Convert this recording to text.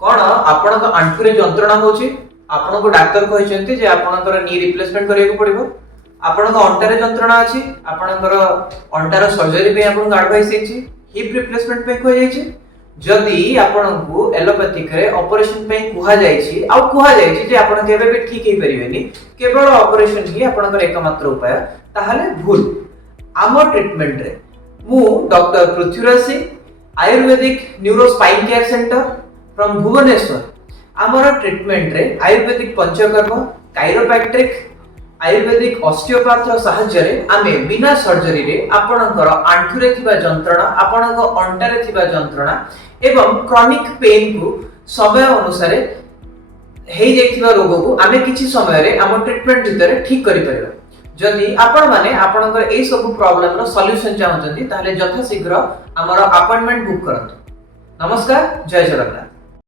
कौन आपण आंठू रे जंत्रणा होची आपण को डाक्टर कहचंती जे आपनकर नी रिप्लेसमेंट करिया को पड़िबो आपण को अंटारे जंत्रणा अछि आपनकर अंटार सर्जरी पे आपण एडवाइस हेछि हिप रिप्लेसमेंट पे कह जायछि जदि आपण को एलोपैथिक रे ऑपरेशन पे कुहा जायछि आ कुहा जायछि जे आपण केबे भी ठीक हे परिबेनी केवल ऑपरेशन ही आपनकर एकमात्र उपाय ताहाले भूल आम ट्रीटमेंट रे मु doctor Prithviraj Singh ayurvedic neuro spine care centre from Bhubaneswar आमर ट्रीटमेंट रे आयुर्वेदिक पंचकर्म काइरोप्रैक्टिक आयुर्वेदिक ऑस्टियोपैथ रो सहाय्य रे आमे बिना सर्जरी रे आपनकर आंठू रे थिबा जंत्रणा आपनक अंटा रे थिबा जंत्रणा एवं क्रॉनिक पेन को समय अनुसार हेई जायथिबा रोग को आमे किछि समय रे हम ट्रीटमेंट भितर ठीक करि परबा जदि आपण माने आपनकर ए सब प्रॉब्लम रो सॉल्यूशन चाहउछन्ती ताले यथा शीघ्र हमर अपॉइंटमेंट बुक करंतु। नमस्कार, जय जगन्नाथ।